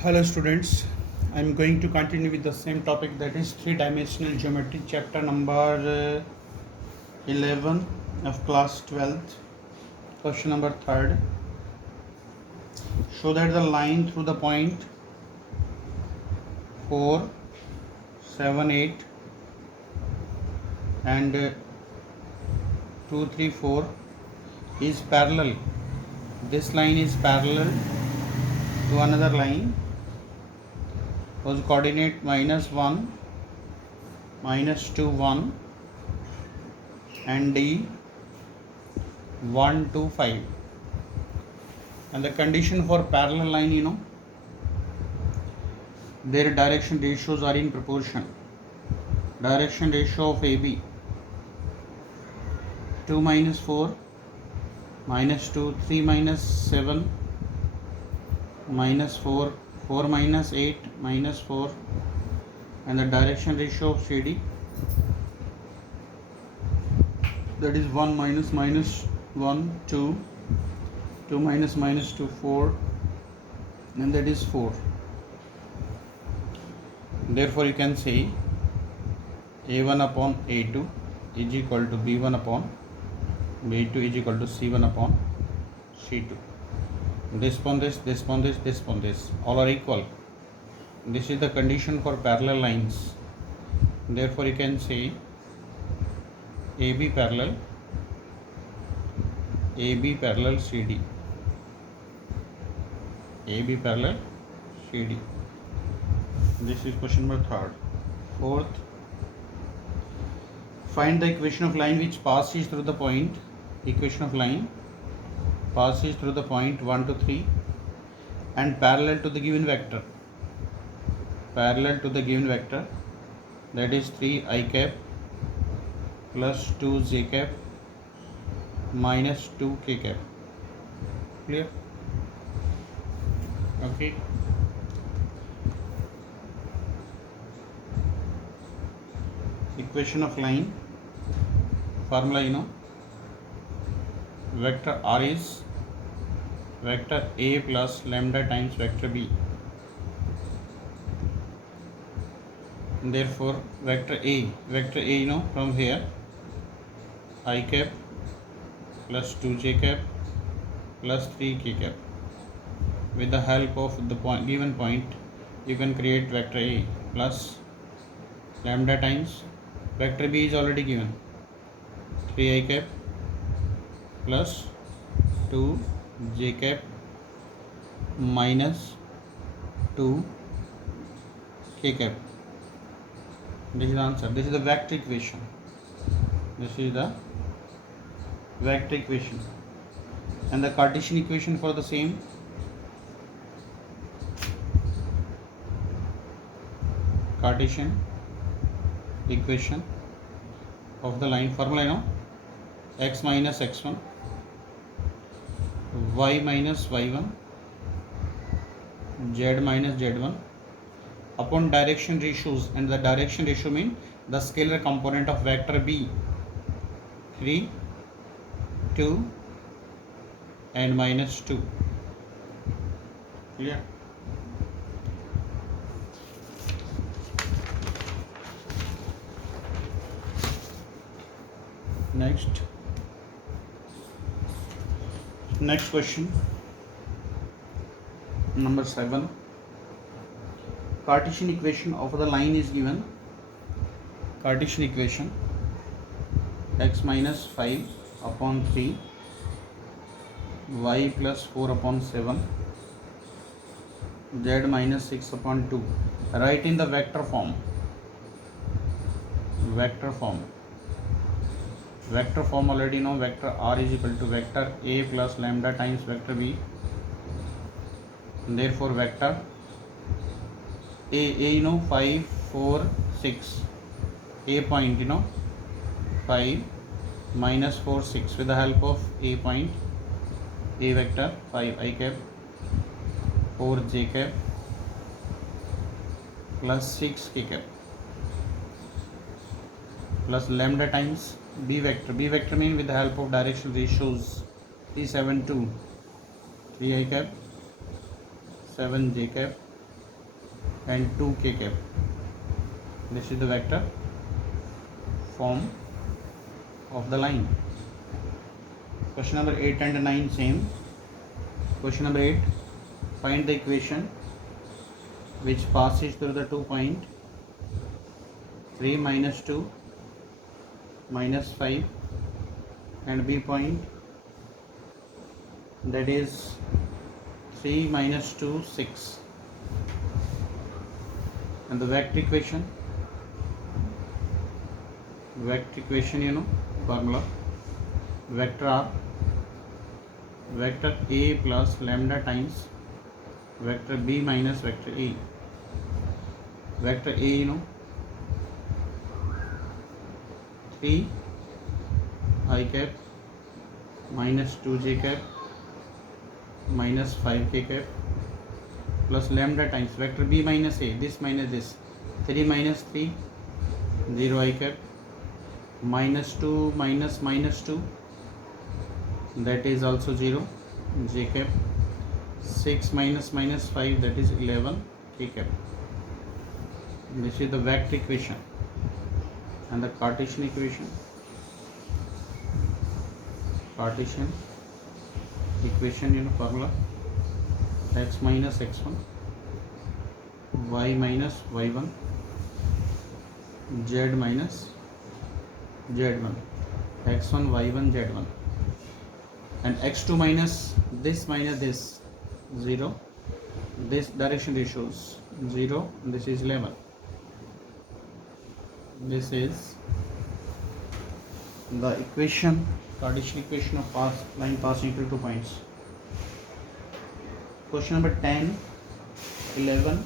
Hello students, I am going to continue with the same topic, that is three-dimensional geometry, chapter number 11 of class 12th. Question number 3rd. Show that the line through the point 4, 7, 8 and 2, 3, 4 is parallel. This line is parallel to another line whose coordinate -1, -2, 1 and D 1, 2, 5. And the condition for parallel line, their direction ratios are in proportion. Direction ratio of AB 2 minus 4 minus 2, 3 minus 7 minus 4, 4 minus 8 minus 4, and the direction ratio of CD, that is 1 minus 1, 2, 2 minus 2, 4, and that is 4. Therefore you can say A1 upon A2 is equal to B1 upon B2 is equal to C1 upon C2. This upon this, all are equal. This is the condition for parallel lines. Therefore you can say AB parallel CD, AB parallel CD. This is question number 3rd. 4th, find the equation of line which passes through the point. Equation of line passes through the point 1 to 3 and parallel to the given vector. Parallel to the given vector, that is 3 I cap plus 2 j cap minus 2 k cap. Clear? Okay. Equation of line formula, vector R is vector A plus lambda times vector B. Therefore vector A, from here I cap plus 2 j cap plus 3 k cap. With the help of the given point, you can create vector A plus lambda times vector B is already given, 3 I cap plus 2 j cap minus 2 k cap. This is the answer. This is the vector equation. And the Cartesian equation for the same. Cartesian equation of the line formula, x minus x1, y minus y1, z minus z1 upon direction ratios, and the direction ratio means the scalar component of vector B 3, 2 and minus 2. Clear? Next question, number 7. Cartesian equation of the line is given. Cartesian equation x minus 5 upon 3, y plus 4 upon 7, z minus 6 upon 2. Write in the vector form. Vector form already know. Vector R is equal to vector A plus lambda times vector B. Therefore vector A 5, 4, 6. A point 5 minus 4, 6. With the help of A point, A vector 5 I cap 4 j cap plus 6 k cap plus lambda times B vector. B vector means with the help of direction ratios 3, 7, 2, 3 I cap 7 j cap and 2 k cap. This is the vector form of the line. Question number 8 and 9 same. Question number 8, find the equation which passes through the 2 point 3 minus 2 minus 5 and B point, that is 3 minus 2 6, and the vector equation formula vector R, vector A plus lambda times vector B minus vector A. Vector A 3 I cap minus 2 j cap minus 5 k cap plus lambda times vector B minus A, this minus this, 3 minus 3 0 I cap minus 2 minus minus 2, that is also 0 j cap, 6 minus minus 5, that is 11 k cap. This is the vector equation. And the Cartesian equation formula x minus x1 y minus y1 z minus z1 x1 y1 z1 and x2 minus this 0, this direction ratios 0, this is 11. This is the equation, Cartesian equation of line passing through 2 points. Question number 10, 11.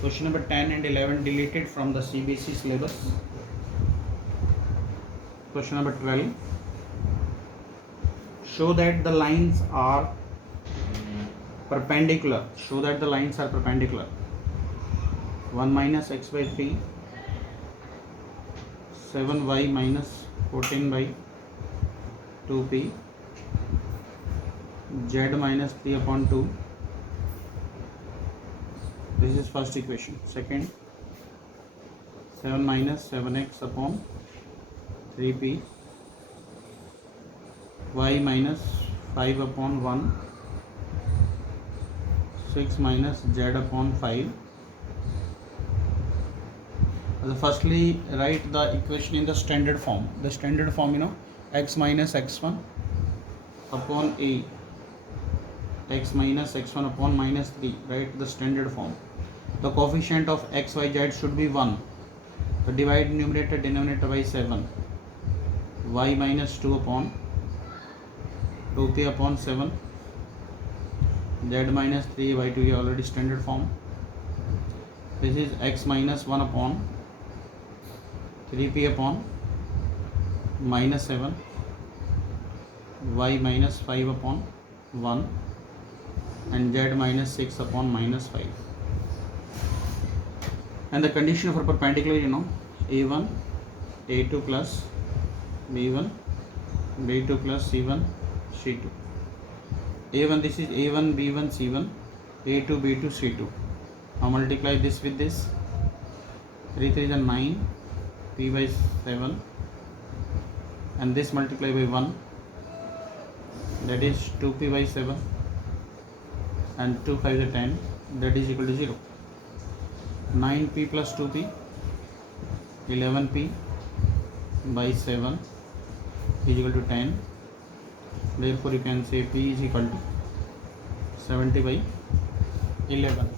Question number 10 and 11 deleted from the CBSE syllabus. Question number 12. Show that the lines are perpendicular. 1 minus x by 3, 7y minus 14 by 2p, z minus 3 upon 2. This is first equation. Second, 7 minus 7x upon 3p, y minus 5 upon 1, 6 minus z upon 5. Firstly, write the equation in the standard form. The standard form, x minus x1 upon a, x minus x1 upon minus 3. Write the standard form. The coefficient of x, y, z should be 1. So divide numerator denominator by 7. Y minus 2 upon 2p upon 7. Z minus 3 by 2 already standard form. This is x minus 1 upon 3p upon minus 7, y minus 5 upon 1 and z minus 6 upon minus 5. And the condition for perpendicular, a1 a2 plus b1 b2 plus c1 c2. a1, this is a1 b1 c1, a2 b2 c2. Now multiply this with this. 3 3 is 9, p by 7, and this multiply by 1, that is 2p by 7, and 2 5 is 10, that is equal to 0. 9p plus 2p, 11p by 7 is equal to 10. Therefore you can say p is equal to 70 by 11.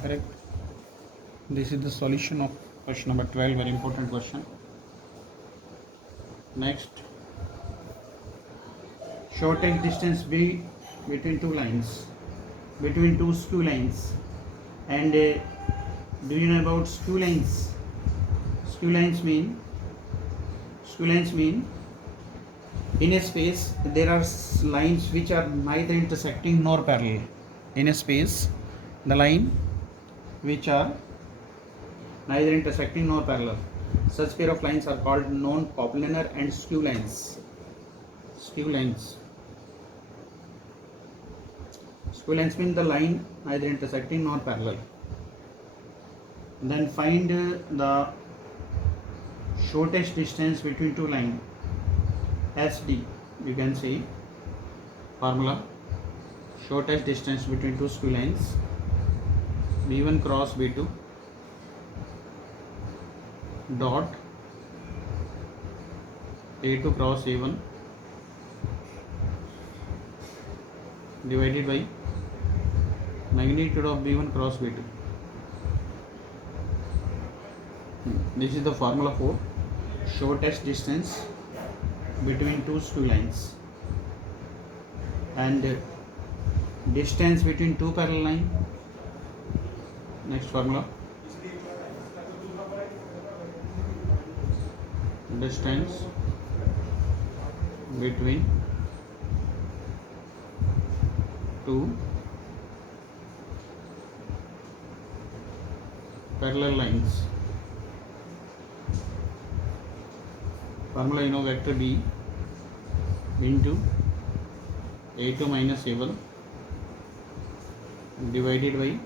Correct. This is the solution of question number 12, very important question. Next, shortest distance between two lines, between two skew lines. And do you know about skew lines? Skew lines mean in a space there are lines which are neither intersecting nor parallel. In a space, the line which are neither intersecting nor parallel, such pair of lines are called non-coplanar and skew lines. Skew lines means the line neither intersecting nor parallel. Then find the shortest distance between two lines, SD. You can see formula: shortest distance between two skew lines, B1 cross B2 dot A2 cross A1 divided by magnitude of B1 cross B2. This is the formula for shortest distance between two skew lines. And distance between two parallel lines, next formula: distance between two parallel lines. Formula, vector B into A2 minus A1 divided by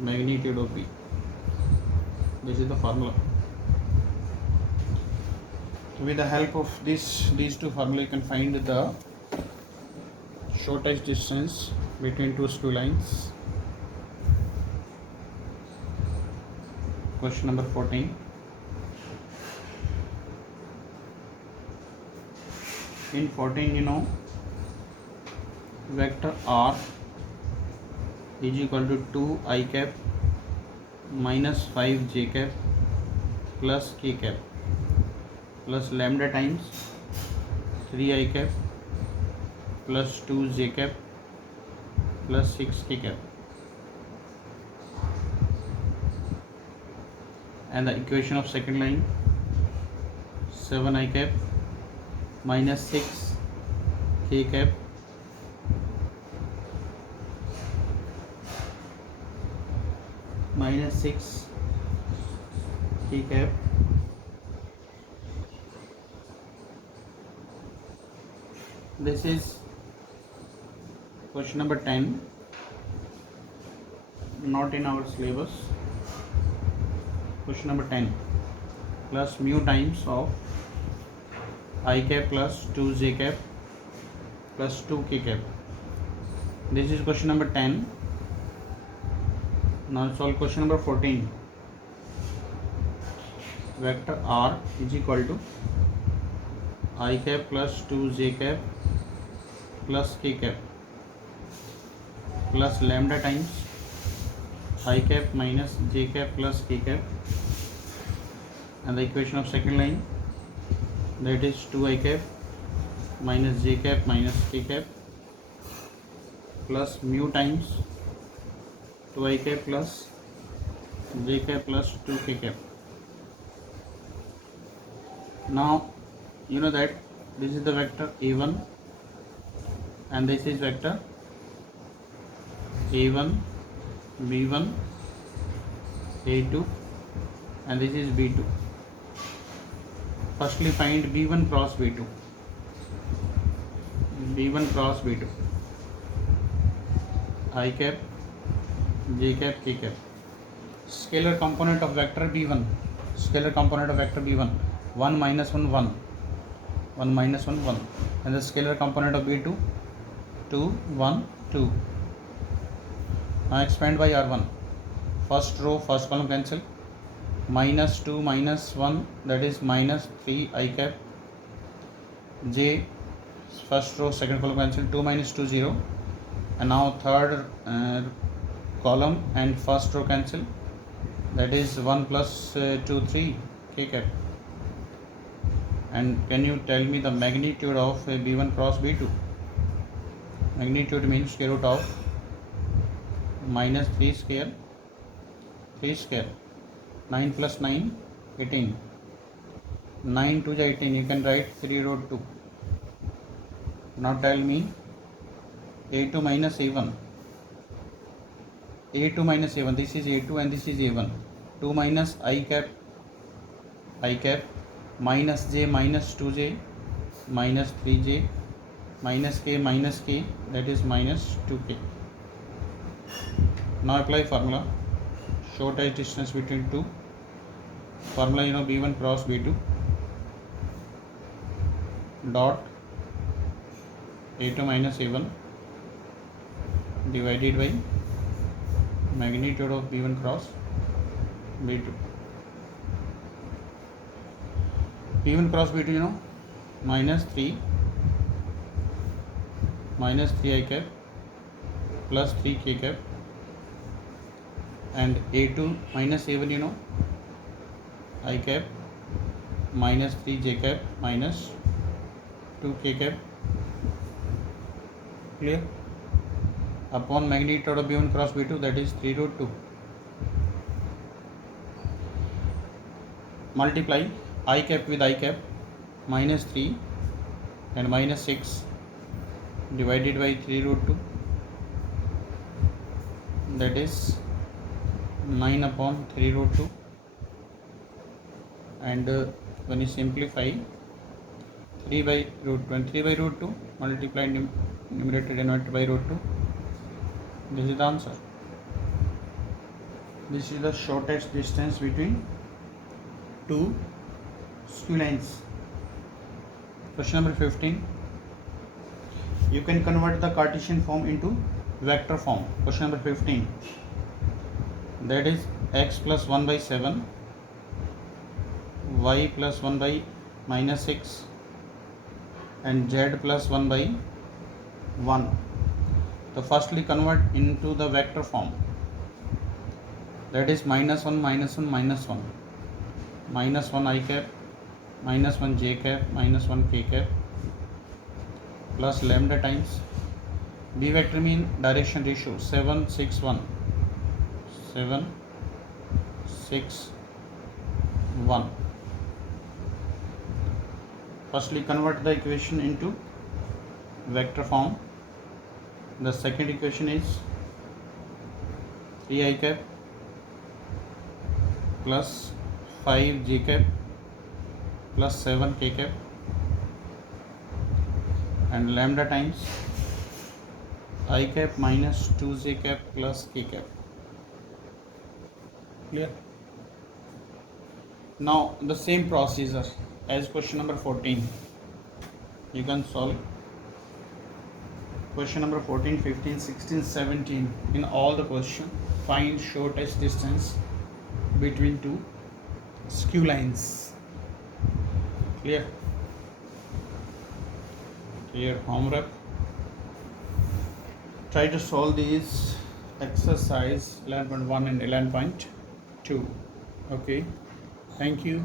magnitude of B. This is the formula. With the help of these two formula, you can find the shortest distance between two skew lines. Question number 14. In 14, vector R is equal to 2 I cap minus 5 j cap plus k cap plus lambda times 3 I cap plus 2 j cap plus 6 k cap, and the equation of second line: 7 I cap minus 6 k cap minus 6 k cap This is question number 10, not in our syllabus. Question number 10: plus mu times of I cap plus 2 j cap plus 2 k cap. This is question number 10. Now solve question number 14. Vector R is equal to I cap plus 2 j cap plus k cap plus lambda times I cap minus j cap plus k cap, and the equation of second line, that is 2 I cap minus j cap minus k cap plus mu times 2 I cap plus j cap plus 2 k cap. Now you know that this is the vector A1 and this is vector A1, B1, A2, and this is B2. Firstly find B1 cross B2. B1 cross B2. I cap, j cap, k cap. Scalar component of vector B1. Scalar component of vector B1. 1 minus 1, 1. 1 minus 1, 1. And the scalar component of B2. 2, 1, 2. Now expand by R1. First row, first column cancel. Minus 2 minus 1, that is minus 3 I cap. J, first row, second column cancel. 2 minus 2, 0. And now third column and first row cancel. That is 1 plus 2, 3 k cap. And can you tell me the magnitude of B1 cross B2? Magnitude means square root of minus 3 square, 3 square. 9 plus 9, 18. 9 to the 18, you can write 3 root 2. Now tell me A2 minus A1. A2 minus A1, this is A2 and this is A1. 2 minus I cap minus j minus 2j minus 3j minus k, that is minus 2k. Now apply formula, shortest distance between two. Formula b1 cross b2 dot a2 minus a1 divided by magnitude of b1 cross b2. b1 cross b2 minus 3 I cap plus 3 k cap, and a2 minus a1 I cap minus 3 j cap minus 2 k cap. Clear? Upon magnitude of b1 cross b2, that is 3 root 2. Multiply I cap with I cap, minus 3 and minus 6 divided by 3 root 2, that is 9 upon 3 root 2, and when you simplify 3 by root 2 multiply numerator denominator by root 2, this is the answer. This is the shortest distance between two skew lines. Question number 15. You can convert the Cartesian form into vector form. Question number 15. That is x plus 1 by 7, y plus 1 by minus 6, and z plus 1 by 1. So firstly convert into the vector form. That is minus 1 minus 1 minus 1. Minus 1 I cap, minus 1 j cap, minus 1 k cap, plus lambda times b vector mean direction ratio 7 6 1. 7 6 1. Firstly convert the equation into vector form. The second equation is 3 I cap plus 5 j cap plus 7 k cap, and lambda times I cap minus 2 j cap plus k cap. Clear? Now the same procedure as question number 14. You can solve question number 14, 15, 16, 17. In all the question, find shortest distance between two skew lines. Clear? Clear homework. Try to solve these exercise 11.1 and 11.2. Okay, thank you.